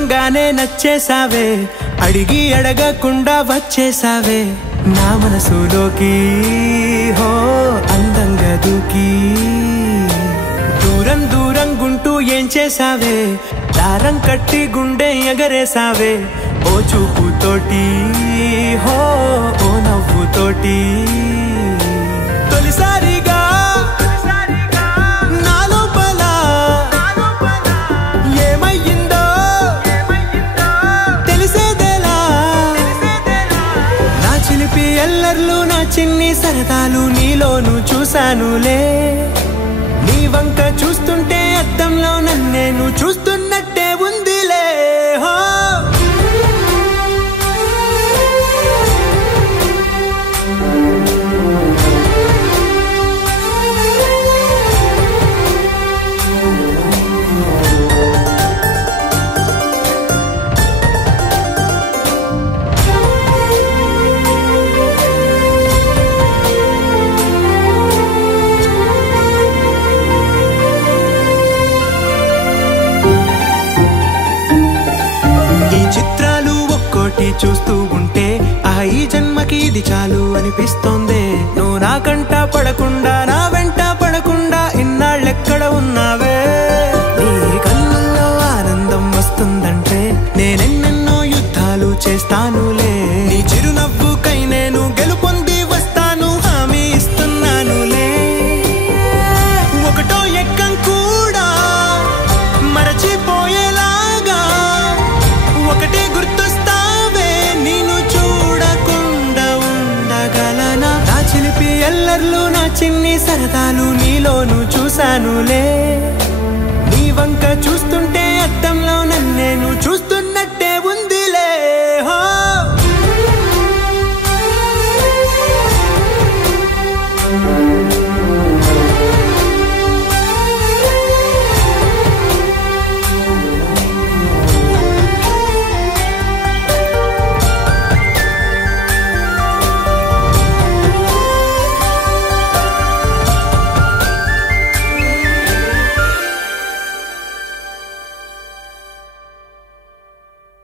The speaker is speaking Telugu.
చూడంగానే నచ్చేసావే అడిగి అడగకుండా వచ్చేసావే నా మనసులోకి హో అందంగా దూకి దూరం దూరం గుంటూ ఏం చేసావే దారం కట్టి గుండె ఎగరేసావే ఓ చూపుతోటి హో ఓ నవ్వుతోటి తొలిసారిగా నా లోపల ఏమయ్యిందో తెలిసేదేలా నా చిలిపి ఎల్లర్లు నా చిన్ని సరదాలు నీలోను చూశానులే నీ వంక చూస్తుంటే అద్దంలో నన్నేను చూస్తున్నట్టే ఉందిలే హో చూస్తూ ఉంటే ఈ జన్మకి ఇది చాలు అనిపిస్తోంది నువ్వు నా కంట పడకుండా నా వెంట పడకుండా ఇన్నాళ్ళెక్కడ ఉన్నావే నీ కళ్ళల్లో ఆనందం వస్తుందంటే నేనెన్నెన్నో యుద్ధాలు చేస్తానులే నీ చిరునవ్వుకై నేను గెలుపొంది వస్తాను హామీ ఇస్తున్నానులే ఒకటో ఎక్కం కూడా మరచిపోయేలాగా ఒకటే గుర్తొస్తా చిలిపి ఎల్లర్లు నా చిన్ని సరదాలు నీలోను చూశానులే నీ వంక చూస్తుంటే అద్దంలో నన్నేను చూస్తున్నా